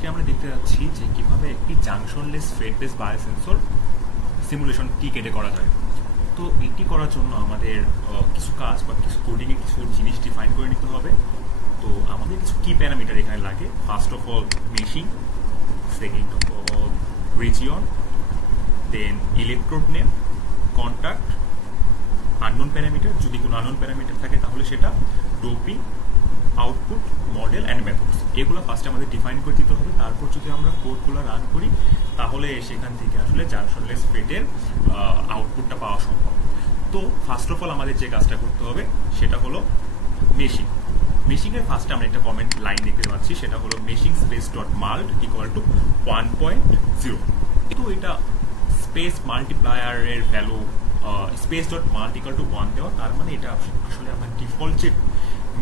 আজকে আমরা দেখতে যাচ্ছি যে কিভাবে একটি জাংশনলেস ফেড-বেস বায়োসেন্সর সিমুলেশনটি কেটে করা যায়। তো এটি করার জন্য আমাদের কিছু কাজ বা কিছু কোডিংয়ে কিছু জিনিস ডিফাইন করে নিতে হবে। তো আমাদের কিছু কি প্যারামিটার এখানে লাগে। First of all meshing, second of all region, then electrode name, contact, unknown parameter, যদি কোনো আননোন প্যারামিটার থাকে তাহলে সেটা, doping, output, model and methods, এগুলো ফার্স্টে আমাদের ডিফাইন করে দিতে হবে। তারপর যদি আমরা কোডগুলো রান করি তাহলে সেখান থেকে আসলে জাংশনলেস ফেডের আউটপুটটা পাওয়া সম্ভব। তো ফার্স্ট অফ অল আমাদের যে কাজটা করতে হবে সেটা হলো মেশিং। মেশিংয়ের ফার্স্টে আমরা একটা কমেন্ট লাইন দেখতে পাচ্ছি, সেটা হলো meshing space dot mult equal to 1.0। তো এটা স্পেস মাল্টিপ্লায়ারের value space dot mult equal to 1 দেওয়া, তার মানে এটা আসলে আমার ডিফল্ট যে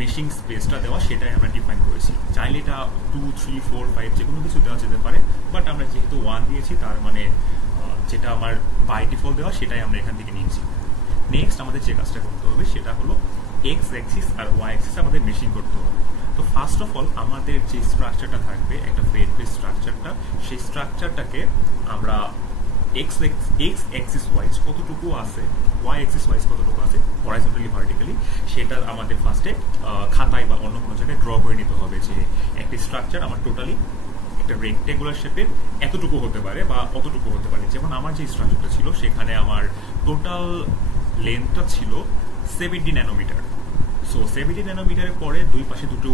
মেশিং স্পেসটা দেওয়া সেটাই আমরা ডিফাইন করেছি। চাইলে এটা 2, 3, 4, 5 যে কোনো কিছু দেওয়া যেতে পারে, বাট আমরা যেহেতু 1 দিয়েছি তার মানে যেটা আমার বাই ডিফল্ট দেওয়া সেটাই আমরা এখান থেকে নিয়েছি। নেক্সট আমাদের যে কাজটা করতে হবে সেটা হলো এক্স অ্যাক্সিস আর ওয়াই অ্যাক্সিস আমাদের মেশিং করতে হবে। তো ফার্স্ট অফ অল আমাদের যে স্ট্রাকচারটা থাকবে একটা ফেড বেস স্ট্রাকচারটা, সেই স্ট্রাকচারটাকে আমরা এক্স অ্যাক্সিস ওয়াইজ কতটুকু আছে, ওয়াই অ্যাক্সিস ওয়াইজ কতটুকু আছে হরাইজন্টালি ভার্টিক্যালি, সেটা আমাদের ফার্স্টে খাতায় বা অন্য কোনো জায়গায় ড্র করে নিতে হবে যে একটি স্ট্রাকচার আমার টোটালি একটা রেক্টেঙ্গুলার শেপের এতটুকু হতে পারে বা অতটুকু হতে পারে। যেমন আমার যে স্ট্রাকচারটা ছিল সেখানে আমার টোটাল লেন্থটা ছিল 70 ন্যানোমিটার। সো 70 ন্যানোমিটারের পরে দুই পাশে দুটো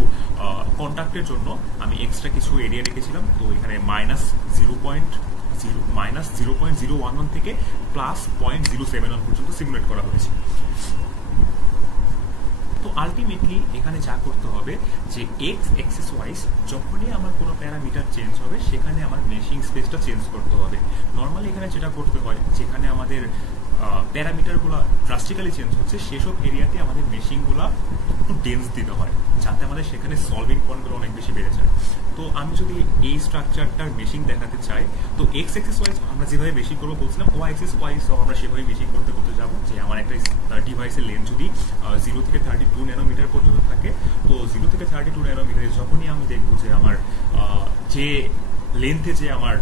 কন্ট্যাক্টের জন্য আমি এক্সট্রা কিছু এরিয়া রেখেছিলাম। তো এখানে -0.011 থেকে +0.071 পর্যন্ত সিমুলেট করা হয়েছে। তো আলটিমেটলি এখানে যা করতে হবে যে এক্স অ্যাক্সিস ওয়াইজ যখনই আমার কোনো প্যারামিটার চেঞ্জ হবে সেখানে আমার মেশিং স্পেসটা চেঞ্জ করতে হবে। নর্মালি এখানে যেটা করতে হয়, যেখানে আমাদের প্যারামিটারগুলো ড্রাস্টিক্যালি চেঞ্জ হচ্ছে সেসব এরিয়াতে আমাদের মেশিংগুলো একটু ডেন্স দিতে হয় যাতে আমাদের সেখানে সলভিং পয়েন্টগুলো অনেক বেশি বেড়ে যায়। তো আমি যদি এই স্ট্রাকচারটার মেশিং দেখাতে চাই তো এক্স অ্যাক্সিস ওয়াইজ আমরা যেভাবে মেশিং করবো বলছিলাম, ওয়াই অ্যাক্সিস ওয়াইজ আমরা সেভাবে মেশিং করতে যাবো। যে আমার একটা ডিভাইসের লেন্থ যদি 0 থেকে 32 ন্যানোমিটার পর্যন্ত থাকে, তো 0 থেকে 32 ন্যানোমিটারে যখনই আমি দেখবো যে আমার যে লেন্থে যে আমার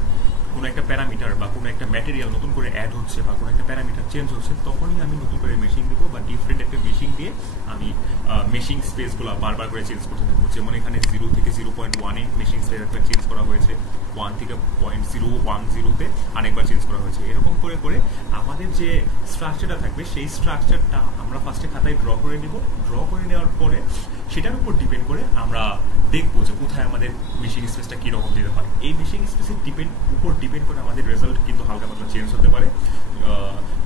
কোনো একটা প্যারামিটার বা কোনো একটা ম্যাটেরিয়াল নতুন করে অ্যাড হচ্ছে বা কোনো একটা প্যারামিটার চেঞ্জ হচ্ছে, তখনই আমি নতুন করে মেশিং দেবো বা ডিফারেন্ট একটা মেশিং দিয়ে আমি মেশিং স্পেসগুলো বারবার করে চেঞ্জ করতে থাকবো। যেমন এখানে 0 থেকে 0.1 মেশিং স্পেস একবার চেঞ্জ করা হয়েছে, 1 থেকে 0.010-তে আরেকবার চেঞ্জ করা হয়েছে। এরকম করে করে আমাদের যে স্ট্রাকচারটা থাকবে সেই স্ট্রাকচারটা আমরা ফার্স্টে খাতায় ড্র করে নিব। ড্র করে নেওয়ার পরে সেটার উপর ডিপেন্ড করে আমরা দেখবো যে কোথায় আমাদের মেশিং স্পেসটা কীরকম দিতে হয়। এই মেশিং স্পেসের উপর ডিপেন্ড করে আমাদের রেজাল্ট কিন্তু হালকা পাতলা চেঞ্জ হতে পারে।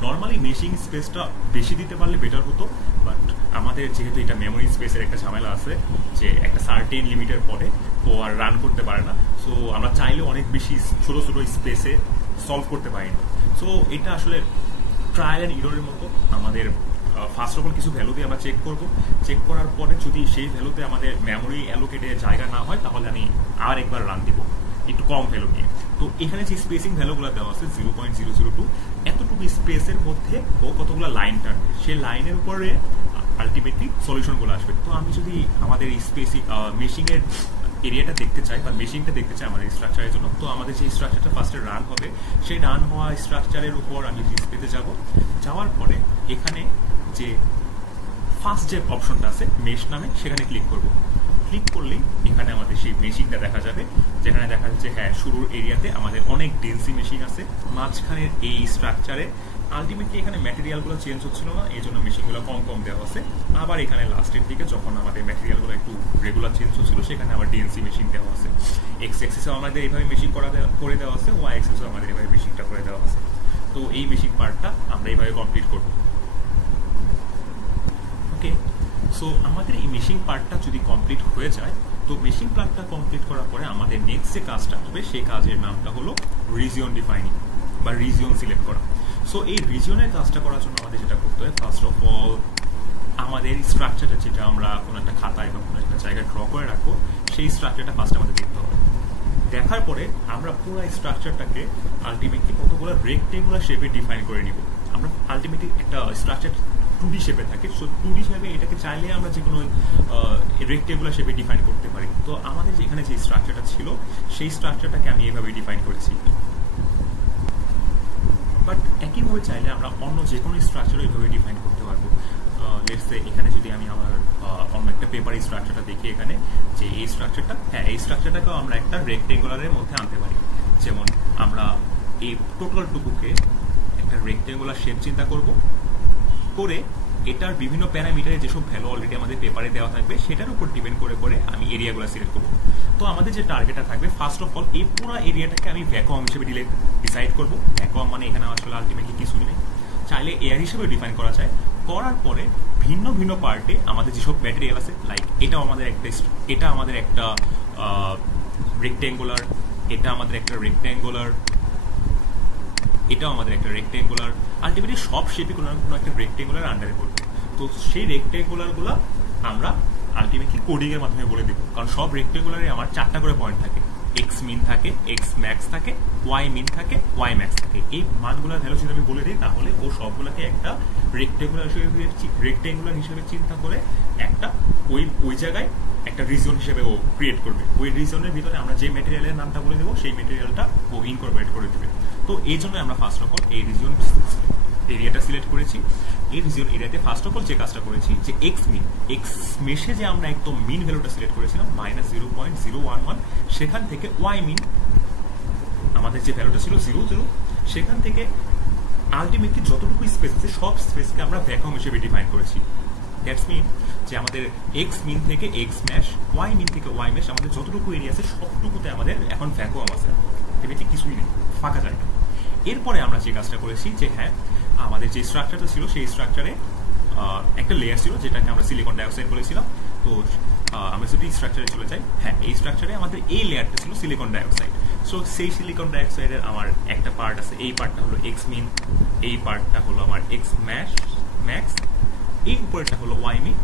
নর্মালি মেশিং স্পেসটা বেশি দিতে পারলে বেটার হতো, বাট আমাদের যেহেতু এটা মেমোরি স্পেসের একটা ঝামেলা আছে যে একটা সার্টেন লিমিটের পরে ও আর রান করতে পারে না, সো আমরা চাইলেও অনেক বেশি ছোটো ছোটো স্পেসে সলভ করতে পারি না। সো এটা আসলে ট্রায়াল অ্যান্ড ইররের মতো। আমাদের ফার্স্ট অফ অল কিছু ভ্যালু দিয়ে আমরা চেক করব। চেক করার পরে যদি সেই ভ্যালুতে আমাদের মেমোরি অ্যালোকেটে জায়গা না হয় তাহলে আমি আর একবার রান দিব একটু কম ভ্যালু নিয়ে। তো এখানে যে স্পেসিং ভ্যালুগুলো দেওয়া আছে 0.002, এতটুকু স্পেসের মধ্যে ও কতগুলো লাইন টানবে, সেই লাইনের উপরে আলটিমেটলি সলিউশনগুলো আসবে। তো আমি যদি আমাদের এই স্পেসিং মেশিংয়ের এরিয়াটা দেখতে চাই বা মেশিনটা দেখতে চাই আমাদের স্ট্রাকচারের জন্য, তো আমাদের যে স্ট্রাকচারটা ফার্স্টে রান হবে সেই রান হওয়া স্ট্রাকচারের উপর আমি ডিসপ্লেতে যাব। যাওয়ার পরে এখানে যে ফার্স্ট যে অপশনটা আছে মেশ নামে, সেখানে ক্লিক করব। ক্লিক করলেই এখানে আমাদের সেই মেশিনটা দেখা যাবে, যেখানে দেখা যাচ্ছে হ্যাঁ শুরুর এরিয়াতে আমাদের অনেক ডেন্সি মেশিন আছে, মাঝখানের এই স্ট্রাকচারে আলটিমেটলি এখানে ম্যাটেরিয়ালগুলো চেঞ্জ হচ্ছিল না, এই জন্য মেশিনগুলো কম কম দেওয়া আছে। আবার এখানে লাস্টের দিকে যখন আমাদের ম্যাটেরিয়ালগুলো একটু রেগুলার চেঞ্জ হচ্ছিল সেখানে আবার ডিএনসি মেশিন দেওয়া আছে। এক্স অ্যাক্সিসেও আমাদের এইভাবে মেশিন করে দেওয়া আছে, ওয়াই অ্যাক্সিসেও আমাদের এইভাবে মেশিনটা করে দেওয়া আছে। তো এই মেশিন পার্টটা আমরা এইভাবে কমপ্লিট করব। ওকে, সো আমাদের এই মেশিং পার্টটা যদি কমপ্লিট হয়ে যায়, তো মেশিং পার্টটা কমপ্লিট করার পরে আমাদের নেক্সট যে কাজটা হবে সেই কাজের নামটা হলো রিজিয়ন ডিফাইনিং বা রিজিয়ন সিলেক্ট করা। সো এই রিজিয়নের কাজটা করার জন্য আমাদের যেটা করতে হয়, ফার্স্ট অফ অল আমাদের স্ট্রাকচারটা যেটা আমরা কোনো একটা খাতায় বা কোনো একটা জায়গায় ড্র করে রাখবো সেই স্ট্রাকচারটা ফার্স্ট আমাদের দেখতে হবে। দেখার পরে আমরা পুরো স্ট্রাকচারটাকে আলটিমেটলি কতগুলো রেক্টেঙ্গুলার শেপে ডিফাইন করে নিব। আমরা আলটিমেটলি একটা স্ট্রাকচার 2D শেপে থাকে। সো 2D শেপে এটাকে চাইলে আমরা যে কোনো রেক্টেঙ্গুলার শেপে ডিফাইন করতে পারি। তো আমাদের এখানে যে স্ট্রাকচারটা ছিল সেই স্ট্রাকচারটাকে আমি এভাবে ডিফাইন করেছি। বাট একইভাবে চাইলে আমরা অন্য যে কোনো স্ট্রাকচারও এইভাবে ডিফাইন করতে পারবো। লেটস সে এখানে যদি আমি আমার অন্য একটা পেপারের স্ট্রাকচারটা দেখি এখানে যে এই স্ট্রাকচারটা, হ্যাঁ এই স্ট্রাকচারটাকেও আমরা একটা রেক্টেঙ্গুলারের মধ্যে আনতে পারি। যেমন আমরা এই টোটালটুকুকে একটা রেক্টেঙ্গুলার শেপ চিন্তা করব, করে এটার বিভিন্ন প্যারামিটারে যেসব ভ্যালু অলরেডি আমাদের পেপারে দেওয়া থাকবে সেটার উপর ডিপেন্ড করে করে আমি এরিয়াগুলো সিলেক্ট করবো। তো আমাদের যে টার্গেটটা থাকবে ফার্স্ট অফ অল এই পুরো এরিয়াটাকে আমি ভ্যাকুয়াম হিসেবে ডিসাইড করবো। ভ্যাকুয়াম মানে এখানে আসলে আলটিমেটলি কিছুই নেই, চাইলে এয়ার হিসেবে ডিফাইন করা যায়। করার পরে ভিন্ন ভিন্ন পার্টে আমাদের যেসব ম্যাটেরিয়াল আছে, লাইক এটা আমাদের একটা রেক্টেঙ্গুলার, এটাও আমাদের একটা রেক্টেঙ্গুলার, আলটিমেটলি সব শেপই কোনো একটা রেক্টেঙ্গুলার আন্ডারে পড়বে। তো সেই রেক্টেঙ্গুলারগুলো আমরা আলটিমেটলি কোডিং এর মাধ্যমে বলে দেবো, কারণ সব রেক্টেঙ্গুলারে আমার 4টা করে পয়েন্ট থাকে। এক্স মিন থাকে, এক্স ম্যাক্স থাকে, ওয়াই মিন থাকে, ওয়াই ম্যাক্স থাকে। এই মানগুলোর ভ্যালু যদি আমি বলে দিই তাহলে ও সবগুলোকে একটা রেক্টেঙ্গুলার হিসেবে চিন্তা করে একটা ওই জায়গায় একটা রিজন হিসেবে ও ক্রিয়েট করবে। ওই রিজনের ভিতরে আমরা যে ম্যাটেরিয়ালের নামটা বলে দেবো সেই ম্যাটেরিয়ালটা ও ইনকর্পোরেট করে দেবে। তো এই জন্য আমরা ফার্স্ট অফ অল এই রিজন এরিয়াটা সিলেক্ট করেছি। এই রিজন এরিয়াতে ফার্স্ট অফ অল যে কাজটা করেছি যে এক্স মেশে যে আমরা একদম মিন ভ্যালুটা সিলেক্ট করেছিলাম -0.011, সেখান থেকে ওয়াই মিন আমাদের যে ভ্যালুটা ছিল 0.0, সেখান থেকে আলটিমেটলি যতটুকু স্পেস আছে সব স্পেসকে আমরা ভ্যাকুয়াম হিসেবে ডিফাইন করেছি। দ্যাটস মিন যে আমাদের এক্স মিন থেকে এক্স ম্যাশ, ওয়াই মিন থেকে ওয়াই ম্যাশ, আমাদের যতটুকু এরিয়া আছে সবটুকুতে আমাদের এখন ভ্যাকুয়াম আছে, এমনিতে কিছুই নেই, ফাঁকা জায়গা। এরপরে আমরা যে কাজটা করেছি যে হ্যাঁ আমাদের যে স্ট্রাকচারটা ছিল সেই স্ট্রাকচারে একটা লেয়ার ছিল যেটাকে আমরা সিলিকন ডাইঅক্সাইড বলেছিলাম। তো আমরা যদি স্ট্রাকচারে চলে যাই, হ্যাঁ এই স্ট্রাকচারে আমাদের এই লেয়ারটা ছিল সিলিকন ডাইঅক্সাইড। সো সেই সিলিকন ডাইঅক্সাইডের আমার একটা পার্ট আছে, এই পার্টটা হলো এক্স মিন, এই পার্টটা হলো আমার এক্স ম্যাক্স, এই উপরেরটা হলো ওয়াই মিন,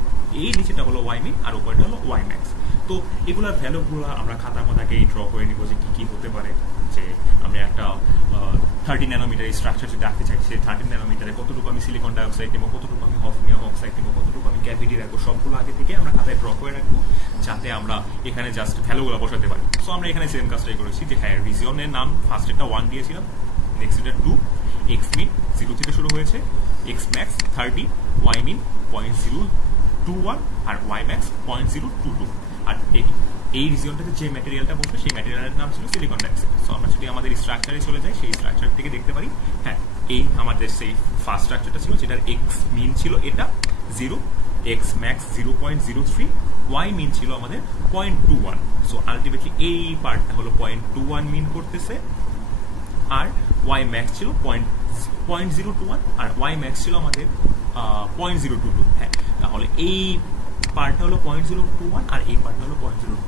এই নিচেটা হলো ওয়াই মিন, আর উপরেরটা হলো ওয়াই ম্যাক্স। তো এগুলোর ভ্যালুগুলো আমরা খাতার মধ্যে আগেই ড্র করে নিব যে কী হতে পারে। যে আমরা একটা 30 ন্যানোমিটার স্ট্রাকচার যদি রাখতে চাই, সেই 30 ন্যানোমিটারে কতটুকু আমি সিলিকন ডাইঅক্সাইড নেবো, কতটুকু আমি হফনিয়াম অক্সাইড নেবো, কতটুকু আমি ক্যাভিটি রাখবো, সবগুলো আগে থেকে আমরা খাতায় ড্র করে রাখবো যাতে আমরা এখানে জাস্ট ভ্যালুগুলো বসাতে পারি। সো আমরা এখানে সেম কাজটাই করেছি যে হ্যাঁ রিজিয়নের নাম ফার্স্টেরটা 1 দিয়েছিলাম, নেক্সটেরটা 2, এক্স মিন 0 থেকে শুরু হয়েছে, এক্স ম্যাক্স 30, ওয়াই মিন 0.021 আর ওয়াই ম্যাক্স 0.022। আর এই রিজিয়নটাতে যে ম্যাটেরিয়ালটা বসবে সেই ম্যাটেরিয়ালের নাম ছিল সিলিকন ডাইঅক্সাইড। সো আমরা যদি আমাদের স্ট্রাকচারে চলে যাই সেই স্ট্রাকচার থেকে দেখতে পারি হ্যাঁ এই আমাদের সেই ফার্স্ট স্ট্রাকচারটা ছিল যেটার এক্স মিন ছিল এটা 0, এক্স ম্যাক্স 0.03, ওয়াই মিন ছিল আমাদের 0.21। সো আলটিমেটলি এই পার্টটা হলো 0.21 মিন করতেছে, আর ওয়াই ম্যাক্স ছিল 0.021 আর ওয়াই ম্যাক্স ছিল আমাদের 0.022। হ্যাঁ তাহলে এই পার্টটা হলো 0.021 আর এই পার্টটা হলো 0.022।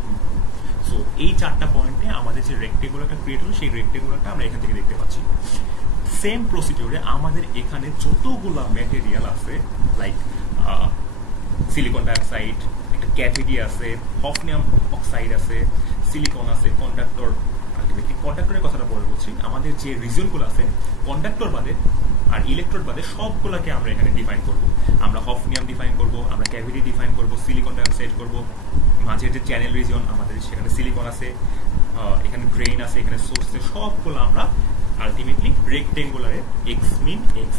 সো এই 4টা পয়েন্টে আমাদের যে রেক্টেঙ্গুলারটা ক্রিয়েট হলো সেই রেক্টেঙ্গুলারটা আমরা এখান থেকে দেখতে পাচ্ছি। সেম প্রসিডিউরে আমাদের এখানে যতগুলো ম্যাটেরিয়াল আছে, লাইক সিলিকন ডাইঅক্সাইড, একটা ক্যাভিটি আছে, হফনিয়াম অক্সাইড আছে, সিলিকন আছে, কন্ডাক্টর, আলটিমেটলি কন্ডাক্টরের কথাটা পরে বলছি, আমাদের যে রিজিয়নগুলো আছে কন্ডাক্টর বাদে আর ইলেকট্রোড বাদে সবগুলোকে আমরা এখানে ডিফাইন করব। আমরা হফনিয়াম ডিফাইন করব, আমরা ক্যাভিটি ডিফাইন করব, সিলিকন ডাইঅক্সাইড করব, মাঝের যে চ্যানেল রিজিয়ন আমাদের সেখানে সিলিকন আছে, এখানে ড্রেন আছে, এখানে সোর্স আছে, সবগুলো আমরা আলটিমেটলি রেক্টেঙ্গুলারে এক্স মিন, এক্স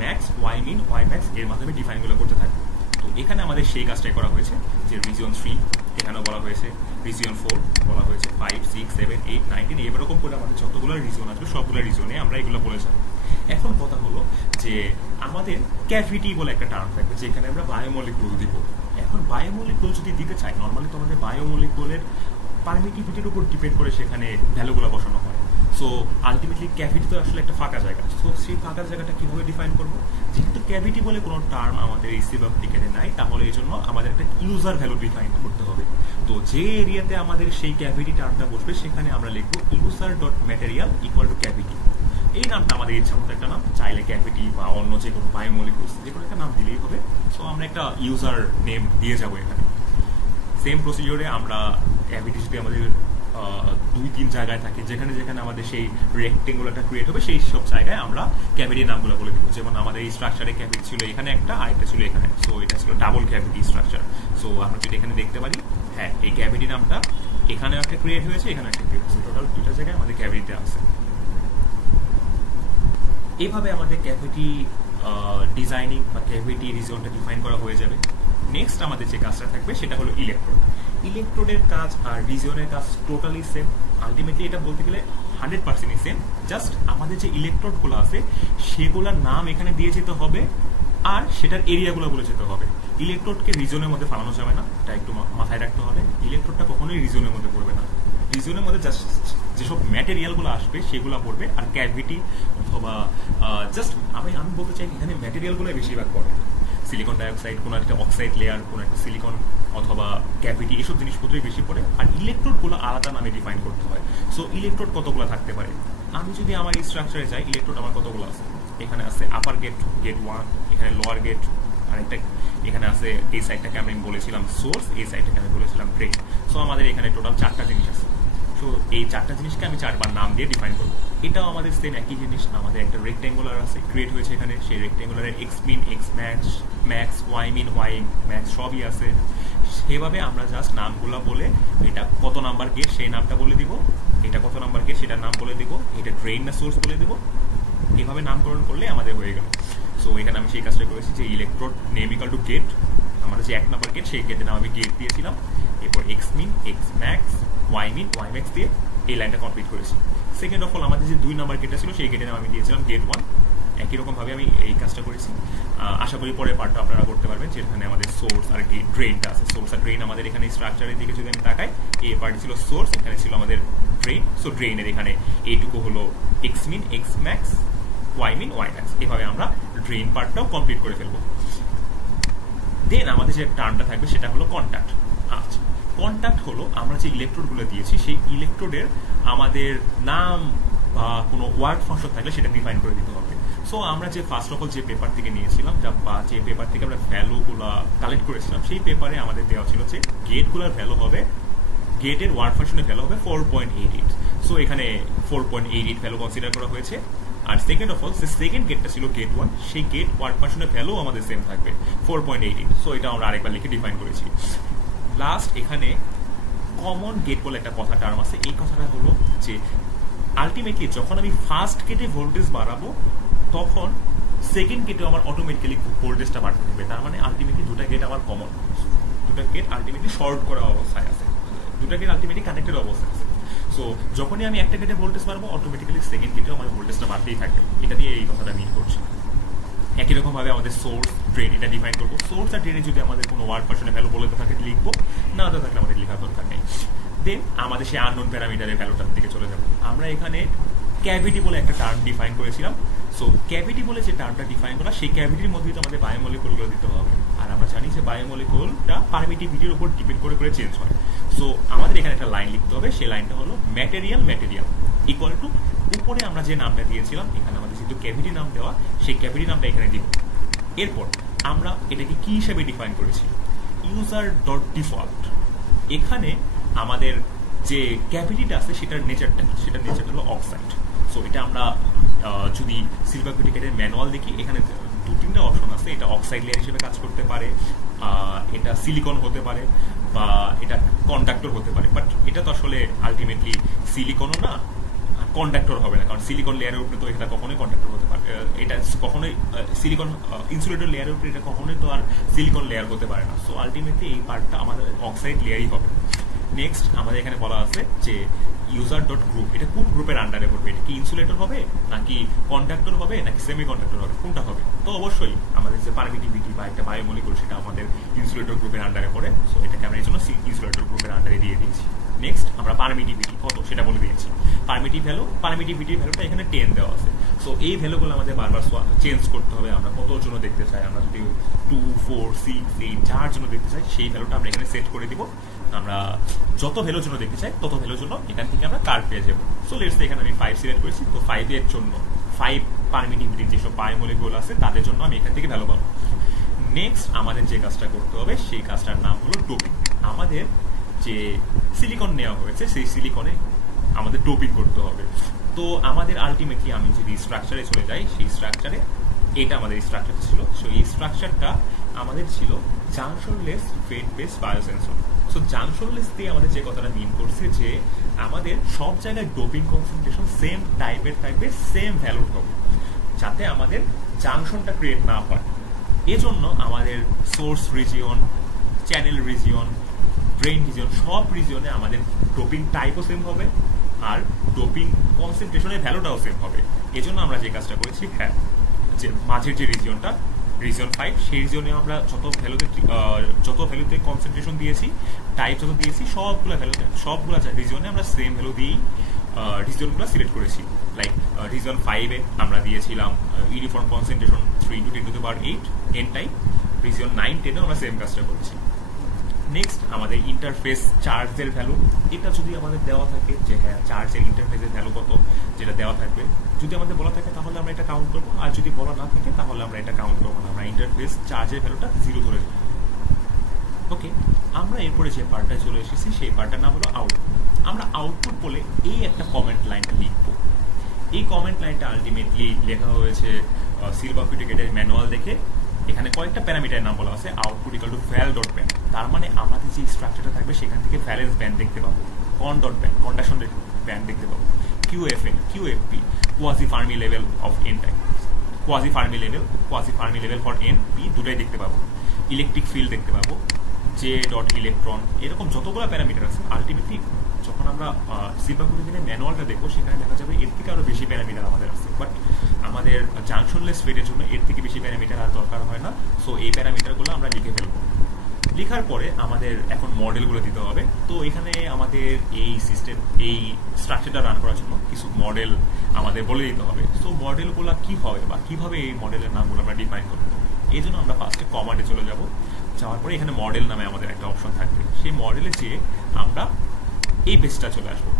ম্যাক্স, ওয়াই মিন, ওয়াই ম্যাক্স এর মাধ্যমে ডিফাইনগুলো করতে থাকবো। তো এখানে আমাদের সেই কাজটাই করা হয়েছে যে রিজিয়ন 3 এখানেও বলা হয়েছে, রিজিয়ন 4 বলা হয়েছে, 5, 6, 7, 8, 9, এরকম করে আমাদের যতগুলো রিজিয়ন আসবে সবগুলো রিজিয়নে আমরা এগুলো বলে যাব। এখন কথা হলো যে আমাদের ক্যাভিটি বলে একটা টার্ম থাকবে যেখানে আমরা বায়োমলিকুল দিব। এখন বায়োমলিকুল যদি দিতে চাই, নর্মালি তো আমাদের বায়োমলিকুলের পারমিটিভিটির উপর ডিপেন্ড করে সেখানে ভ্যালুগুলো বসানো হয়। সো আলটিমেটলি ক্যাভিটি তো আসলে একটা ফাঁকা জায়গা। সো সেই ফাঁকা জায়গাটা কীভাবে ডিফাইন করবো? যেহেতু ক্যাভিটি বলে কোনো টার্ম আমাদের এই সিলক টিকেটে নাই, তাহলে এই জন্য আমাদের একটা ইউজার ভ্যালু ডিফাইন করতে হবে। তো যে এরিয়াতে আমাদের সেই ক্যাভিটি টার্মটা বসবে সেখানে আমরা লিখবো user dot material equal to cavity. এই নামটা আমাদের ইচ্ছা মতো একটা নাম, চাইলে ক্যাভিটি বা অন্য যে কোনো বায়োমলিকুলস যে কোনো একটা নাম দিলেই হবে। সো আমরা একটা ইউজার নেম দিয়ে যাবো এখানে। সেম প্রসিডিওরে আমরা ক্যাভিটি যদি আমাদের 2-3 জায়গায় থাকে, যেখানে যেখানে আমাদের সেই রেক্টেঙ্গুলারটা ক্রিয়েট হবে সেই সব জায়গায় আমরা ক্যাভিটি নামগুলো বলে দিব। যেমন আমাদের এই স্ট্রাকচারে ক্যাভিটি ছিল এখানে একটা, আরেকটা ছিল এখানে, সো এটা ছিল ডাবল ক্যাভিটি স্ট্রাকচার। সো আমরা যদি এখানে দেখতে পারি, হ্যাঁ এই ক্যাভিটি নামটা এখানেও একটা ক্রিয়েট হয়েছে, এখানে একটা ক্রিয়েট হয়েছে, টোটাল 2টা জায়গায় আমাদের ক্যাভিটি আছে। এইভাবে আমাদের ক্যাভিটি ডিজাইনিং বা ক্যাভিটি রিজনটা ডিফাইন করা হয়ে যাবে। নেক্সট আমাদের যে কাজটা থাকবে সেটা হলো ইলেকট্রোড। ইলেকট্রোডের কাজ আর রিজনের কাজ টোটালি সেম, আলটিমেটলি এটা বলতে গেলে 100% সেম, জাস্ট আমাদের যে ইলেকট্রোডগুলো আছে সেগুলোর নাম এখানে দিয়ে যেতে হবে আর সেটার এরিয়াগুলো বলে যেতে হবে। ইলেকট্রোডকে রিজনের মধ্যে ফালানো যাবে না, এটা একটু মাথায় রাখতে হবে। ইলেকট্রোডটা কখনোই রিজনের মধ্যে পড়বে না, রিজনের মধ্যে জাস্ট যেসব ম্যাটেরিয়ালগুলো আসবে সেগুলো পড়বে, আর ক্যাভিটি অথবা জাস্ট আমি বলতে চাই এখানে ম্যাটেরিয়ালগুলো বেশিরভাগ পড়ে, সিলিকন ডাইঅক্সাইড, কোনো একটা অক্সাইড লেয়ার, কোনো একটা সিলিকন অথবা ক্যাভিটি, এসব জিনিসপত্রই বেশি পড়ে। আর ইলেকট্রোডগুলো আলাদা নামে ডিফাইন করতে হয়। সো ইলেকট্রোড কতগুলো থাকতে পারে, আমি যদি আমার এই স্ট্রাকচারে যাই, ইলেকট্রোড আমার কতগুলো আছে, এখানে আছে আপার গেট, গেট 1, এখানে লোয়ার গেট, আরেকটা এখানে আছে, এই সাইডটাকে আমি বলেছিলাম সোর্স, এই সাইডটাকে আমি বলেছিলাম ড্রেন। সো আমাদের এখানে টোটাল 4টা জিনিস আছে। সো এই 4টা জিনিসকে আমি 4বার নাম দিয়ে ডিফাইন করবো। এটাও আমাদের সেম একই জিনিস, আমাদের একটা রেক্টেঙ্গুলার আছে ক্রিয়েট হয়েছে এখানে, সেই রেক্টেঙ্গুলারের এক্স মিন, এক্স ম্যাক্স, ওয়াই মিন, ওয়াই ম্যাক্স সবই আছে। সেভাবে আমরা জাস্ট নামগুলো বলে এটা কত নাম্বার গেট সেই নামটা বলে দিব, এটা কত নাম্বার গেট সেটার নাম বলে দিব, এটা ড্রেন না সোর্স বলে দিব। এভাবে নামকরণ করলে আমাদের হয়ে গেল। সো এখানে আমি সেই কাজটা করেছি যে electrode name equal to gate, আমাদের যে 1 নাম্বার গেট সেই গেটের নাম আমি গেট দিয়েছিলাম, এরপর এক্স মিন, এক্স ম্যাক্স, ওয়াই মিন, ওয়াই ম্যাক্স দিয়ে এই লাইনটা কমপ্লিট করেছি। সেকেন্ড অফ অল আমাদের যে 2 নাম্বার গেটটা ছিল সেই গেটের নাম আমি দিয়েছিলাম গেট 1। একই রকমভাবে আমি এই কাজটা করেছি। আশা করি পরের পার্টটা আপনারা করতে পারবেন, যেখানে আমাদের সোর্স আর কি ড্রেনটা আছে। সোর্স আর ড্রেন আমাদের এখানে স্ট্রাকচারের দিকে যদি আমি তাকাই, এই পার্ট ছিল সোর্স, এখানে ছিল আমাদের ড্রেন। সো ড্রেনের এখানে এইটুকু হলো এক্স মিন, এক্স ম্যাক্স, ওয়াই মিন, ওয়াই ম্যাক্স। এভাবে আমরা ড্রেন পার্টটাও কমপ্লিট করে ফেলবো। দেন আমাদের যে টার্মটা থাকবে সেটা হলো কন্ট্যাক্ট। আচ্ছা, কন্ট্যাক্ট হলো আমরা যে ইলেকট্রোডগুলো দিয়েছি সেই ইলেকট্রোডের আমাদের নাম বা কোনো ওয়ার্ক ফাংশন থাকলে সেটা ডিফাইন করে দিতে হবে। সো আমরা যে ফার্স্ট অফ অল যে পেপার থেকে নিয়েছিলাম বা যে পেপার থেকে আমরা ভ্যালুগুলো কালেক্ট করেছিলাম, সেই পেপারে আমাদের দেওয়া ছিল যে গেটগুলোর ভ্যালু হবে, গেটের ওয়ার্ক ফাংশনের ভ্যালু হবে 4.88। সো এখানে 4.88 ভ্যালু কনসিডার করা হয়েছে। আর সেকেন্ড অফ অল যে সেকেন্ড গেটটা ছিল গেট 1, সেই গেট ওয়ার্ক ফাংশনের ভ্যালু আমাদের সেম থাকবে 4.88। সো এটা আমরা আরেকবার লিখে ডিফাইন করেছি। লাস্ট এখানে কমন গেট বলে একটা কথা টার্ম আছে। এই কথাটা হলো যে আলটিমেটলি যখন আমি ফার্স্ট গেটে ভোল্টেজ বাড়াবো তখন সেকেন্ড গেটে আমার অটোমেটিক্যালি ভোল্টেজটা বাড়তে হবে। তার মানে আলটিমেটলি 2টা গেট আমার কমন, 2টা গেট আলটিমেটলি শর্ট করা অবস্থায় আছে, 2টা গেট আলটিমেটলি কানেক্টেড অবস্থায় আছে। সো যখনই আমি একটা গেটে ভোল্টেজ বাড়বো অটোমেটিক্যালি সেকেন্ড গেটেও আমার ভোল্টেজটা বাড়তেই থাকবে। এটা দিয়ে এই কথাটা মিন করছি। একই রকমভাবে আমাদের সোর্স ড্রেন এটা ডিফাইন করবো। সোর্স আর ড্রেনে যদি আমাদের কোনো ওয়ার্ক ফাংশনের ভ্যালু বলে থাকে লিখবো, না থাকলে আমাদের লেখার দরকার নেই। দেন আমাদের সেই আননোন প্যারামিটারের ভ্যালুটার দিকে চলে যাবো। আমরা এখানে ক্যাভিটি বলে একটা টার্ম ডিফাইন করেছিলাম। সো ক্যাভিটি বলে যে টার্মটা ডিফাইন করা, সেই ক্যাভিটির মধ্যেই তো আমাদের বায়োমলিকুলগুলো দিতে হবে। আর আমরা জানি যে বায়োমলিকুলটা পারমিটিভিটির উপর ডিপেন্ড করে করে চেঞ্জ হয়। সো আমাদের এখানে একটা লাইন লিখতে হবে, সেই লাইনটা হলো ম্যাটেরিয়াল ইকুয়াল টু উপরে আমরা যে নামটা দিয়েছিলাম, এখানে আমাদের যেহেতু ক্যাভিটি নাম দেওয়া, সেই ক্যাভিটি নামটা এখানে দিব। এরপর আমরা এটাকে কি হিসেবে ডিফাইন করেছি, ইউজার ডট ডিফল্ট। এখানে আমাদের যে ক্যাভিটিটা আছে সেটার নেচারটা হলো অক্সাইড। সো এটা আমরা যদি সিলভার কিউটিকেটের ম্যানুয়াল দেখি, এখানে 2-3টা অপশন আছে। এটা অক্সাইড লেয়ার হিসেবে কাজ করতে পারে, এটা সিলিকন হতে পারে, বা এটা কন্ডাক্টর হতে পারে। বাট এটা তো আসলে আলটিমেটলি সিলিকনও না, কন্ডাক্টর হবে না, কারণ সিলিকন লেয়ারের উপরে তো এটা কখনোই কন্ডাক্টর হতে পারে, এটা কখনোই সিলিকন ইনসুলেটর লেয়ারের উপরে এটা কখনোই তো আর সিলিকন লেয়ার হতে পারে না। সো আলটিমেটলি এই পার্টটা আমাদের অক্সাইড লেয়ারই হবে। নেক্সট আমাদের এখানে বলা আছে যে ইউজার ডট গ্রুপ, এটা কোন গ্রুপের আন্ডারে পড়বে, এটা কি ইনসুলেটর হবে নাকি কন্ডাক্টর হবে নাকি সেমি কন্ডাক্টর হবে, কোনটা হবে? তো অবশ্যই আমাদের যে পারমিটিভিটি বা একটা বায়োমলিকুল সেটা আমাদের ইনসুলেটর গ্রুপের আন্ডারে পড়ে। সো এটাকে আমরা এই জন্য ইনসুলেটর গ্রুপের আন্ডারে দিয়ে দিয়েছি। নেক্সট আমরা পারমিটিভিটি কত সেটা বলে দিয়েছি। পারমিটিভিটির ভ্যালুটা এখানে 10 দেওয়া আছে। সো এই ভ্যালুগুলো আমাদের বারবার চেঞ্জ করতে হবে। আমরা কত জন্য দেখতে চাই, আমরা যদি 2, 4, 6, 8 যার জন্য দেখতে চাই সেই ভ্যালুটা আমরা এখানে সেট করে দিব। আমরা যত ভ্যালুর জন্য দেখতে চাই তত ভ্যালুর জন্য এখান থেকে আমরা কার্ভ পেয়ে যাবো। সো লেটস এখানে আমি 5 সিলেক্ট করেছি। তো 5 এর জন্য 5 পারমিটিভিটির যেসব বায়োমলিকুল আছে তাদের জন্য আমি এখান থেকে ভ্যালু পাবো। নেক্সট আমাদের যে কাজটা করতে হবে সেই কাজটার নাম হলো ডোপিং। আমাদের যে সিলিকন নেওয়া হয়েছে সেই সিলিকনে আমাদের ডোপিং করতে হবে। তো আমাদের আলটিমেটলি আমি যদি স্ট্রাকচারে চলে যাই, সেই স্ট্রাকচারে এটা আমাদের স্ট্রাকচারটা ছিল। সো এই স্ট্রাকচারটা আমাদের ছিল জাংশনলেস ফেড বেস বায়োসেন্সর। সো জাংশনলেস দিয়ে আমাদের যে কথাটা মিন করছে যে আমাদের সব জায়গায় ডোপিং কনসেন্ট্রেশন সেম টাইপের থাকবে, সেম ভ্যালুড হবে, যাতে আমাদের জাংশনটা ক্রিয়েট না হয়। এজন্য আমাদের source region, channel region, drain region, সব রিজিয়নে আমাদের ডোপিং টাইপও সেম হবে আর ডোপিং কনসেন্ট্রেশনের ভ্যালুটাও সেম হবে। এজন্য আমরা যে কাজটা করেছি, হ্যাঁ, যে মাঝের যে রিজিয়নটা রিজিয়ন 5, সেই রিজিয়নে আমরা যত ভ্যালুতে কনসেন্ট্রেশন দিয়েছি, টাইপ যত দিয়েছি, সবগুলো রিজিয়নে আমরা সেম ভ্যালু দিয়েই রিজিয়নগুলো সিলেক্ট করেছি। লাইক রিজিয়ন 5-এ আমরা দিয়েছিলাম uniform concentration 3 × 10⁸ N type. Region 9-10 আমরা সেম কাজটা করেছি। নেক্সট আমাদের ইন্টারফেস চার্জের ভ্যালু, এটা যদি আমাদের দেওয়া থাকে যে হ্যাঁ চার্জের ইন্টারফেসের ভ্যালু কত, যেটা দেওয়া থাকবে, যদি আমাদের বলা থাকে তাহলে আমরা এটা কাউন্ট করবো, আর যদি বলা না থাকে তাহলে আমরা এটা কাউন্ট করবো না, আমরা ইন্টারফেস চার্জের ভ্যালুটা 0 ধরে দেবো। ওকে, আমরা এরপরে যে পার্টটা চলে এসেছি সেই পার্টটার নাম হলো আউটপুট। আমরা আউটপুট বলে এই একটা কমেন্ট লাইনটা লিখবো। এই কমেন্ট লাইনটা আলটিমেটলি লেখা হয়েছে সিলভাকুইটিকেটের ম্যানুয়াল দেখে। এখানে কয়েকটা প্যারামিটারের নাম বলা আছে, output equal to val dot band. তার মানে আমাদের যে স্ট্রাকচারটা থাকবে সেখান থেকে ভ্যালেন্স ব্যান্ড দেখতে পাবো, কন ডট ব্যান্ড, কন্ডাকশন ব্যান্ড দেখতে পাবো, QFN, QFP, quasi Fermi level of N type, quasi Fermi level for N P, দুটাই দেখতে পাবো। ইলেকট্রিক ফিল্ড দেখতে পাবো, জে ডট ইলেকট্রন, এরকম যতগুলো প্যারামিটার আছে। আলটিমেটলি যখন আমরা সিলভাকুইটিকেটের ম্যানুয়ালটা দেখবো সেখানে দেখা যাবে এর থেকে আরও বেশি প্যারামিটার আমাদের আছে, বাট আমাদের জাংশনলেস ফেডের জন্য এর থেকে বেশি প্যারামিটার আর দরকার হয় না। সো এই প্যারামিটারগুলো আমরা লিখে ফেলবো। লেখার পরে আমাদের এখন মডেলগুলো দিতে হবে। তো এখানে আমাদের এই স্ট্রাকচারটা রান করার জন্য কিছু মডেল আমাদের বলে দিতে হবে। সো মডেলগুলো কি হবে বা কিভাবে এই মডেলের নামগুলো আমরা ডিফাইন করবো, এই জন্য আমরা ফার্স্টে কমান্ডে চলে যাব। যাওয়ার পরে এখানে মডেল নামে আমাদের একটা অপশন থাকবে, সেই মডেলে যেয়ে আমরা এই পেজটা চলে আসবো।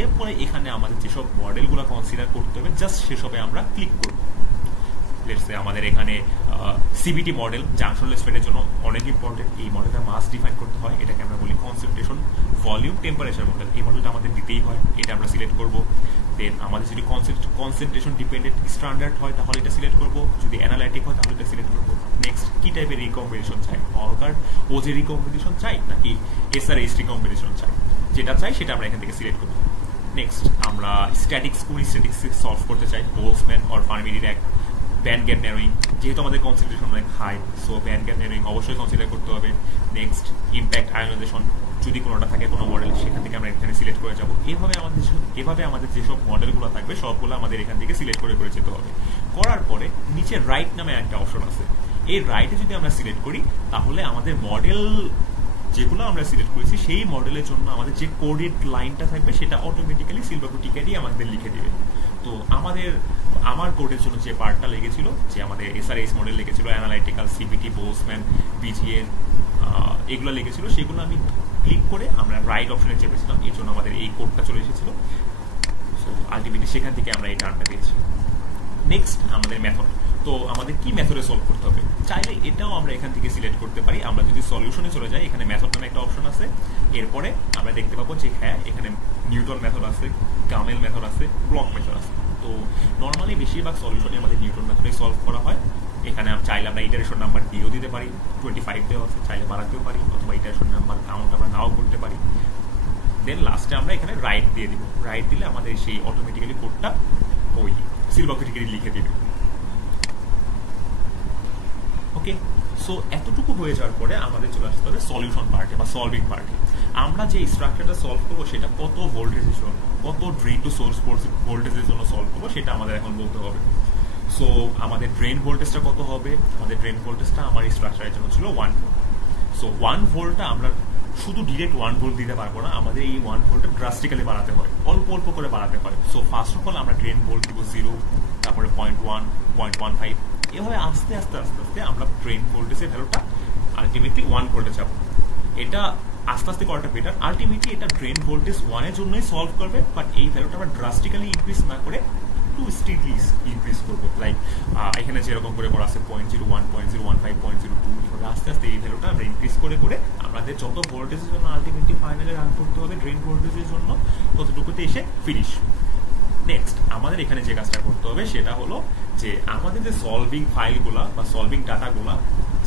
এরপরে এখানে আমাদের যেসব মডেলগুলো কনসিডার করতে হবে জাস্ট সেসবে আমরা ক্লিক করব। লেটস সে আমাদের এখানে সিবিটি মডেল জাংশনলেস ফেডের জন্য অনেক ইম্পর্টেন্ট। এই মডেলটা মাস ডিফাইন করতে হয়, এটাকে আমরা বলি কনসেন্ট্রেশন ভলিউম টেম্পারেচার মডেল। এই মডেলটা আমাদের দিতেই হয়, এটা আমরা সিলেক্ট করব। দেন আমাদের যদি কনসেন্ট্রেশন ডিপেন্ডেন্ট স্ট্যান্ডার্ড হয় তাহলে এটা সিলেক্ট করব, যদি অ্যানালাইটিক হয় তাহলে এটা সিলেক্ট করব। নেক্সট কি টাইপের রিকম্বিনেশন চাই, অর্গান ওজে রিকম্বিনেশন চাই নাকি এসআরএইচ রিকম্বিনেশন চাই, যেটা চাই সেটা আমরা এখান থেকে সিলেক্ট করব। নেক্সট আমরা স্ট্যাটিক্স সলভ করতে চাই, Boltzmann or Fermi Dirac, band gap narrowing, যেহেতু আমাদের কনসেন্ট্রেশন অনেক high, so band gap narrowing অবশ্যই কনসিডার করতে হবে। নেক্সট ইম্প্যাক্ট আয়োনাইজেশন, যদি কোনোটা থাকে কোনো মডেল সেখান থেকে আমরা এখানে সিলেক্ট করে যাবো। এভাবে আমাদের যেসব মডেলগুলো থাকবে সবগুলো আমাদের এখান থেকে সিলেক্ট করে যেতে হবে। করার পরে নিচে রাইট নামে একটা অপশন আছে, এই রাইটে যদি আমরা সিলেক্ট করি তাহলে আমাদের মডেল যেগুলো আমরা সিলেক্ট করেছি সেই মডেলের জন্য আমাদের যে কোডেড লাইনটা থাকবে সেটা অটোমেটিক্যালি সিলভাকুইটিকেটই আমাদের লিখে দেবে। তো আমার কোডের জন্য যে পার্টটা লেগেছিল, যে আমাদের এসআরএইচ মডেল লেগেছিল, অ্যানালাইটিক্যাল, সিবিটি, বোলসম্যান, বিজিএন, এগুলো লেগেছিল, সেগুলো আমি ক্লিক করে আমরা রাইট অপশনে চেপেছিলাম, এই জন্য আমাদের এই কোডটা চলে এসেছিল। সো আলটিমেটলি সেখান থেকে আমরা এই টার্মটা পেয়েছি। নেক্সট আমাদের মেথড, তো আমাদের কি মেথডে সলভ করতে হবে, চাইলে এটাও আমরা এখান থেকে সিলেক্ট করতে পারি। আমরা যদি সলিউশনে চলে যাই, এখানে মেথড নামে একটা অপশন আছে। এরপরে আমরা দেখতে পাবো যে হ্যাঁ এখানে নিউটন মেথড আছে, গামেল মেথড আছে, ব্লক মেথড আছে। তো নর্মালি বেশিরভাগ সলিউশনে আমাদের নিউটন মেথডে সলভ করা হয়। এখানে চাইলে আমরা ইটারেশন নাম্বার দিয়েও দিতে পারি, 25 দেওয়া আছে, চাইলে বাড়াতেও পারি, অথবা ইটারেশন নাম্বার কাউন্ট আমরা নাও করতে পারি। দেন লাস্টে আমরা এখানে রাইট দিয়ে দিব। রাইট দিলে আমাদের সেই অটোমেটিক্যালি কোডটা ওই সিলভাকুইটিকেটে লিখে দেবে। ওকে, সো এতটুকু হয়ে যাওয়ার পরে আমাদের চলে আসতে হবে সলিউশন পার্টে বা সলভিং পার্টে। আমরা যে স্ট্রাকচারটা সলভ করবো সেটা কত ভোল্টেজের জন্য, কত ড্রেন টু সোর্স ভোল্টেজের জন্য সলভ করবো সেটা আমাদের এখন বলতে হবে। সো আমাদের ড্রেন ভোল্টেজটা কত হবে, আমাদের ড্রেন ভোল্টেজটা আমার স্ট্রাকচারের জন্য ছিল 1 ভোল্ট। সো 1 ভোল্টটা আমরা শুধু ডিরেক্ট 1 ভোল্ট দিতে পারবো না, আমাদের এই 1 ভোল্টটা ড্রাস্টিক্যালি বাড়াতে হয়, অল্প অল্প করে বাড়াতে হয়। সো ফার্স্ট অফ অল আমরা ড্রেন ভোল্ট দিব 0, তারপরে 0.1, 0.15, এভাবে আস্তে আস্তে আস্তে আস্তে আমরা ড্রেন ভোল্টেজের ভ্যালুটা আলটিমেটলি 1 ভোল্টে যাবো। এটা আস্তে আস্তে করাটা বেটার। আলটিমেটলি এটা ড্রেন ভোল্টেজ 1 এর জন্যই সলভ করবে, বাট এই ভ্যালুটা আমরা ড্রাস্টিক্যালি ইনক্রিজ না করে একটু স্টিডলি ইনক্রিজ করবো। লাইক এখানে যেরকম করে করা আছে 0.01, 0.15, 0.02, এভাবে আস্তে আস্তে এই ভ্যালুটা আমরা ইনক্রিজ করে আমরা আমাদের যত ভোল্টেজের জন্য আলটিমেটলি ফাইনালে রান করতে হবে ড্রেন ভোল্টেজের জন্য ততটুকুতে এসে ফিনিশ। নেক্সট আমাদের এখানে যে কাজটা করতে হবে সেটা হলো যে আমাদের যে সলভিং ফাইলগুলা বা সলভিং ডাটাগুলা,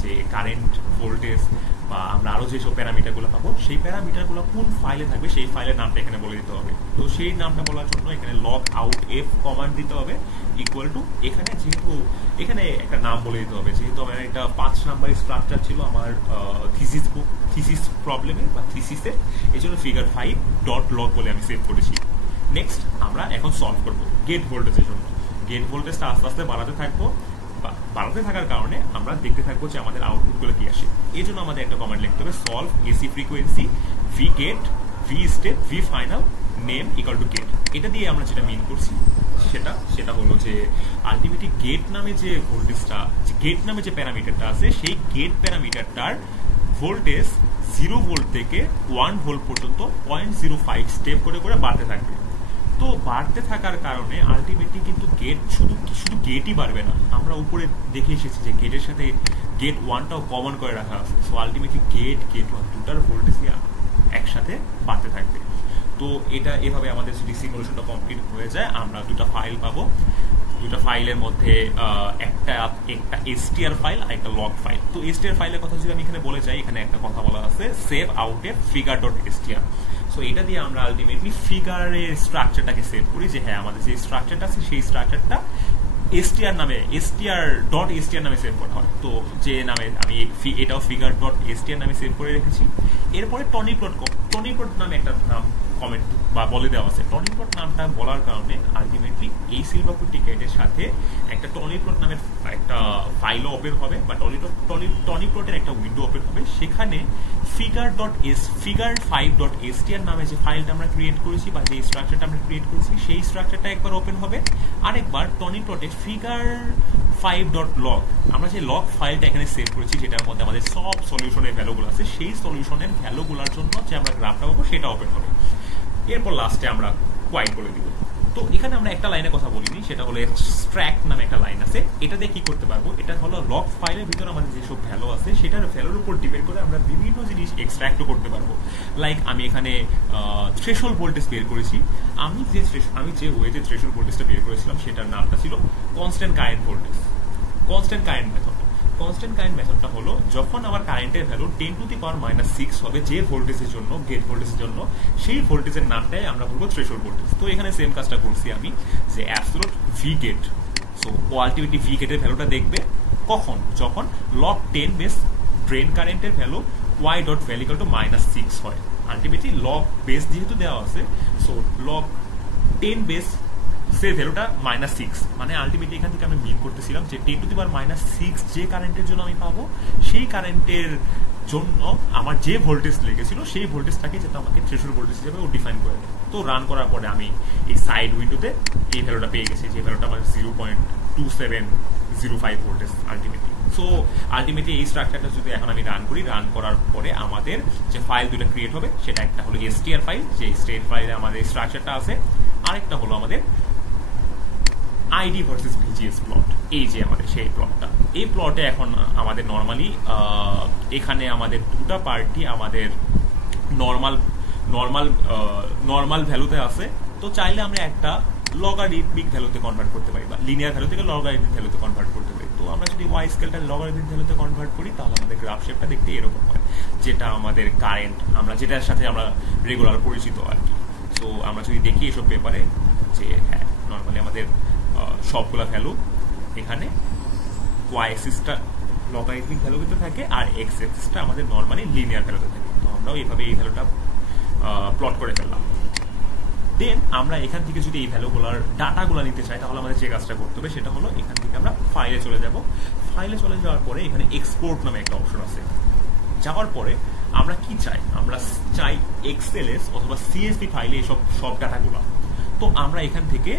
যে কারেন্ট, ভোল্টেজ বা আমরা আরও যেসব প্যারামিটারগুলো পাবো সেই প্যারামিটারগুলো কোন ফাইলে থাকবে সেই ফাইলের নামটা এখানে বলে দিতে হবে। তো সেই নামটা বলার জন্য এখানে লগ আউট এফ কমান্ড দিতে হবে ইকুয়াল টু, এখানে যেহেতু এখানে একটা নাম বলে দিতে হবে, যেহেতু আমার একটা 5 নাম্বার স্ট্রাকচার ছিল আমার থিসিস প্রবলেমে বা থিসিসে, এই জন্য ফিগার 5 ডট লগ বলে আমি সেভ করেছি। নেক্সট আমরা এখন সলভ করব গেট ভোল্টেজের জন্য। গেট ভোল্টেজটা আস্তে আস্তে বাড়াতে থাকবো, বাড়াতে থাকার কারণে আমরা দেখতে থাকবো যে আমাদের আউটপুটগুলো কি আসে। এই জন্য আমাদের একটা কমান্ড লিখতে হবে, solve AC frequency V gate V step V final name equal to gate. এটা দিয়ে আমরা যেটা মিন করছি সেটা হলো যে আলটিমেটলি গেট নামে যে ভোল্টেজটা, গেট নামে যে প্যারামিটারটা আছে সেই গেট প্যারামিটারটার ভোল্টেজ 0 ভোল্ট থেকে 1 ভোল্ট পর্যন্ত 0.05 স্টেপ করে করে বাড়তে থাকবে। তো বাড়তে থাকার কারণে আলটিমেটলি কিন্তু গেট শুধু গেটই বাড়বে না, আমরা উপরে দেখে এসেছি যে গেটের সাথে গেট 1টাও কমন করে রাখা আছে। সো আলটিমেটলি গেট 1 দুটার ভোল্টেজ একসাথে বাড়তে থাকবে। তো এটা এভাবে আমাদের যদি সিমুলেশনটা কমপ্লিট হয়ে যায় আমরা দুটা ফাইল পাবো। দুটা ফাইলের মধ্যে একটা এসটিআর ফাইল আর একটা লগ ফাইল। তো এসটিআর ফাইলের কথা যদি আমি এখানে বলে যাই, এখানে একটা কথা বলা আছে সেভ আউটে ফিগার ডট এসটিআর। সো এটা দিয়ে আমরা আলটিমেটলি ফিগারের স্ট্রাকচারটাকে সেভ করি, যে হ্যাঁ আমাদের যে স্ট্রাকচারটা আছে সেই স্ট্রাকচারটা এসটিআর নামে ডট এসটিআর নামে সেভ করা হয়। তো যে নামে আমি এটাও ফিগার ডট এসটিআর নামে সেভ করে রেখেছি। এরপরে টনিপ্লট নামে একটা নাম কমেন্ট বা বলে দেওয়া আছে। টনিপ্লট নামটা বলার কারণে আলটিমেটলি এই সিলভাপুর টিকেটের সাথে একটা টনিপ্লট নামের একটা ফাইলও ওপেন হবে বা টনিপ্লটের একটা উইন্ডো ওপেন হবে। সেখানে ফিগার 5.str নামে যে ফাইলটা আমরা ক্রিয়েট করেছি বা যে স্ট্রাকচারটা আমরা ক্রিয়েট করেছি সেই স্ট্রাকচারটা একবার ওপেন হবে। আরেকবার টনিপ্লটে ফিগার 5.log আমরা যে লগ ফাইলটা এখানে সেভ করেছি যেটার মধ্যে আমাদের সব সলিউশনের ভ্যালুগুলো আছে সেই সলিউশনের ভ্যালুগুলোর জন্য যে আমরা গ্রাফটা পাবো সেটা ওপেন হবে। এরপর লাস্টে আমরা কোয়াইট বলে দিব। তো এখানে আমরা একটা লাইনের কথা বলিনি, সেটা হলো এক্সট্রাক্ট নামে একটা লাইন আছে। এটা দিয়ে কি করতে পারবো, এটা হলো লগ ফাইলের ভিতরে আমাদের যেসব ভ্যালু আছে সেটার ভ্যালুর উপর ডিপেন্ড করে আমরা বিভিন্ন জিনিস এক্সট্রাক্টও করতে পারবো। লাইক আমি এখানে থ্রেশহোল্ড ভোল্টেজ বের করেছি। আমি যে ওয়েতে থ্রেশহোল্ড ভোল্টেজটা বের করেছিলাম সেটার নামটা ছিল constant current voltage, constant current method. Constant current মেথডটা হলো যখন আমার কারেন্টের ভ্যালু 10⁻⁻6 হবে যে ভোল্টেজের জন্য, গেট ভোল্টেজের জন্য, সেই ভোল্টেজের নামটাই আমরা বলবো থ্রেশহোল্ড ভোল্টেজ। তো এখানে সেম কাজটা করছি আমি, যে absolute V gate. So ultimately V গেটের ভ্যালুটা দেখবে কখন, যখন লগ 10 বেস ড্রেন কারেন্টের ভ্যালু y.val = -6 হয়। আলটিমেটলি লগ বেস যেহেতু দেওয়া আছে, সো লগ 10 বেস সেই ভ্যালুটা -6, মানে আলটিমেটলি এখান থেকে আমি মিন করতেছিলাম যে 10⁻⁻6 যে কারেন্টের জন্য আমি পাবো সেই কারেন্টের জন্য আমার যে ভোল্টেজ লেগেছিল সেই ভোল্টেজটাকে যেটা আমাকে থ্রেশহোল্ড ভোল্টেজ হিসেবে ও ডিফাইন করে দেয়। তো রান করার পরে আমি এই সাইড উইন্ডোতে এই ভ্যালুটা পেয়ে গেছি, যে ভ্যালুটা আমার 0.2705 ভোল্টেজ আলটিমেটলি। সো আলটিমেটলি এই স্ট্রাকচারটা যদি এখন আমি রান করি, রান করার পরে আমাদের যে ফাইল দুটো ক্রিয়েট হবে সেটা একটা হলো এসটিআর ফাইল, যে স্টেট ফাইলে আমাদের স্ট্রাকচারটা আছে, আরেকটা হলো আমাদের আইডি ভার্সেস ভিজিএস প্লট। এই যে আমাদের সেই প্লটটা, এই প্লটে এখন আমাদের নর্মালি এখানে আমাদের দুটা পার্টি আমাদের নর্মাল ভ্যালুতে আছে। তো চাইলে আমরা একটা লগারিদমিক ভ্যালুতে কনভার্ট করতে পারি বা লিনিয়ার ভ্যালু থেকে লগারিদমিক ভ্যালুতে কনভার্ট করতে পারি। তো আমরা যদি ওয়াই স্কেলটা লগারিদমিক ভ্যালুতে কনভার্ট করি তাহলে আমাদের গ্রাফ শেপটা দেখতে এরকম হয়, যেটা আমাদের কারেন্ট আমরা যেটার সাথে আমরা রেগুলার পরিচিত আর কি। সো আমরা যদি দেখি এসব পেপারে যে হ্যাঁ নর্মালি আমাদের সবগুলা ভ্যালু এখানে ওয়াই এক্সিসটা লগারিদমিক ভ্যালুতে থাকে আর এক্স এক্সিসটা আমাদের নর্মালি লিনিয়ার ভ্যালুতে থাকে। তো আমরাও এইভাবে এই ভ্যালুটা প্লট করে ফেললাম। দেন আমরা এখান থেকে যদি এই ভ্যালুগুলোর ডাটাগুলো নিতে চাই তাহলে আমাদের যে কাজটা করতে হবে সেটা হলো এখান থেকে আমরা ফাইলে চলে যাব। ফাইলে চলে যাওয়ার পরে এখানে এক্সপোর্ট নামে একটা অপশন আছে। যাওয়ার পরে আমরা কি চাই, আমরা চাই এক্সএলএস অথবা সিএসভি ফাইলে সব ডাটাগুলো। তো আমরা এখান থেকে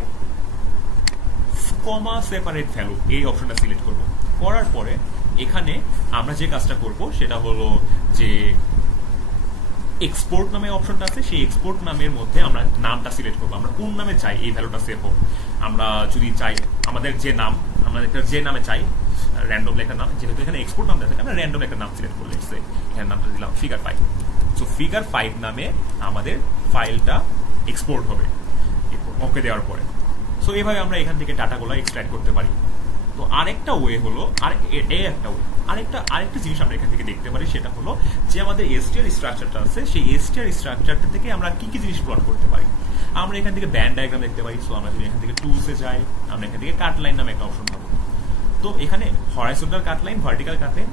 কমা সেপারেট ভ্যালু এই অপশনটা সিলেক্ট করব। করার পরে এখানে আমরা যে কাজটা করব সেটা হলো যে এক্সপোর্ট নামে অপশনটা আছে, সেই এক্সপোর্ট নামের মধ্যে আমরা নামটা সিলেক্ট করবো, আমরা কোন নামে চাই এই ভ্যালুটা সেভ হোক। আমরা যদি চাই আমাদের যে নামে চাই র্যান্ডম একটা নাম, যেহেতু এখানে এক্সপোর্ট নাম দেওয়া থাকে, আমরা র্যান্ডম একটা নাম সিলেক্ট করলে এখানে নামটা দিলাম ফিগার 5। সো ফিগার 5 নামে আমাদের ফাইলটা এক্সপোর্ট হবে ওকে দেওয়ার পরে। সো এইভাবে আমরা এখান থেকে ডাটাগুলো এক্সট্র্যাক্ট করতে পারি। তো আরেকটা ওয়ে হলো, আরেকটা জিনিস আমরা এখান থেকে দেখতে পারি, সেটা হলো যে আমাদের এসটিআর স্ট্রাকচারটা আছে, সেই এসটিআর স্ট্রাকচারটা থেকে আমরা কি কি জিনিস প্লট করতে পারি। আমরা এখান থেকে ব্যান্ড ডায়াগ্রাম দেখতে পারি। সো আমরা যদি এখান থেকে টুলসে যাই, আমরা এখান থেকে কাট লাইন নামে একটা অপশন পাবো। তো এখানে হরাইজন্টাল কাট লাইন, ভার্টিক্যাল কাট লাইন,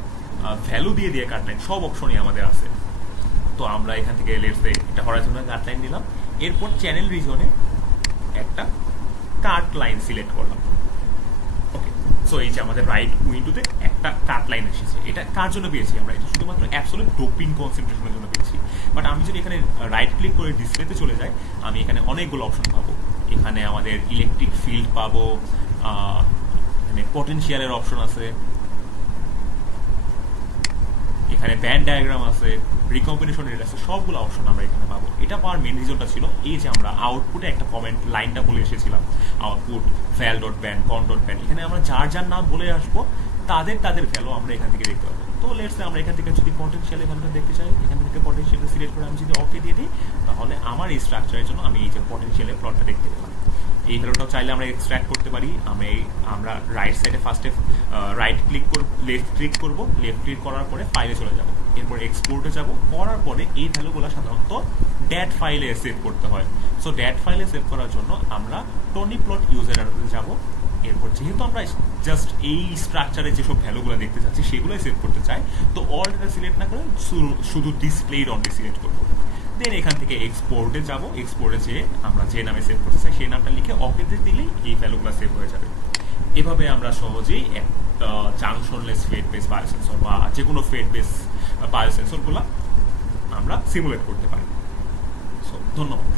ভ্যালু দিয়ে কাট লাইন, সব অপশনই আমাদের আছে। তো আমরা এখান থেকে লেটস সে একটা হরাইজন্টাল কাট লাইন নিলাম, এরপর চ্যানেল রিজনে একটা কাট লাইন সিলেক্ট করলাম। ওকে, সো এই যে আমাদের রাইট উইন্ডোতে একটা কাট লাইন এসেছে। এটা কার জন্য পেয়েছি আমরা? এটা শুধুমাত্র অ্যাবসলিউট ডোপিং কনসেন্ট্রেশনের জন্য পেয়েছি। বাট আমি যদি এখানে রাইট ক্লিক করে ডিসপ্লেতে চলে যাই, আমি এখানে অনেকগুলো অপশন পাবো। এখানে আমাদের ইলেকট্রিক ফিল্ড পাবো, এখানে পটেনশিয়ালের অপশন আছে, এখানে ব্যান্ড ডায়াগ্রাম আছে, রিকম্বিনেশন রেট আছে, সবগুলো অপশন আমরা এখানে পাবো। এটা পাওয়ার মেন রিজনটা ছিল এই যে আমরা আউটপুটে একটা কমেন্ট লাইনটা বলে এসেছিলাম, আউটপুট ভ্যাল ডট ব্যান্ড কন ডট ব্যান্ড। এখানে আমরা যার নাম বলে আসবো তাদের ভ্যালু আমরা এখান থেকে দেখতে পাবো। তো লেটস আমরা এখান থেকে যদি পটেনশিয়ালের ভ্যালুটা দেখতে চাই, এখান থেকে পটেনশিয়ালটা সিলেক্ট করে আমি যদি ওকে দিয়ে দিই, তাহলে আমার এই স্ট্রাকচারের জন্য আমি এই যে পটেনশিয়ালের প্লটটা দেখতে পেলাম। এই ভ্যালুটাও চাইলে আমরা এক্সট্র্যাক্ট করতে পারি। আমরা রাইট সাইডে ফার্স্টে রাইট ক্লিক করব, লেফট ক্লিক করব, লেফট ক্লিক করার পরে ফাইলে চলে যাব, এরপর এক্সপোর্টে যাব, করার পরে এই ভ্যালুগুলো সাধারণত ড্যাট ফাইলে সেভ করতে হয়। সো ড্যাট ফাইলে সেভ করার জন্য আমরা টনি প্লট ইউজারে যাব। এরপর যেহেতু আমরা জাস্ট এই স্ট্রাকচারে যেসব ভ্যালুগুলো দেখতে চাচ্ছি সেগুলোই সেভ করতে চাই, তো অল ডেটা সিলেক্ট না করে শুধু ডিসপ্লেড অনলি সিলেক্ট করবো। দেন এখান থেকে এক্সপোর্টে যাব, এক্সপোর্টে যেয়ে আমরা যে নামে সেভ করতে চাই সেই নামটা লিখে ওকেতে দিলেই এই ভ্যালুগুলো সেভ হয়ে যাবে। এভাবে আমরা সহজেই একটা জাংশনলেস ফেড বেস বায়োসেন্সর বা যে কোনো ফেড বেস বায়োসেন্সরগুলো আমরা সিমুলেট করতে পারি। সো ধন্যবাদ।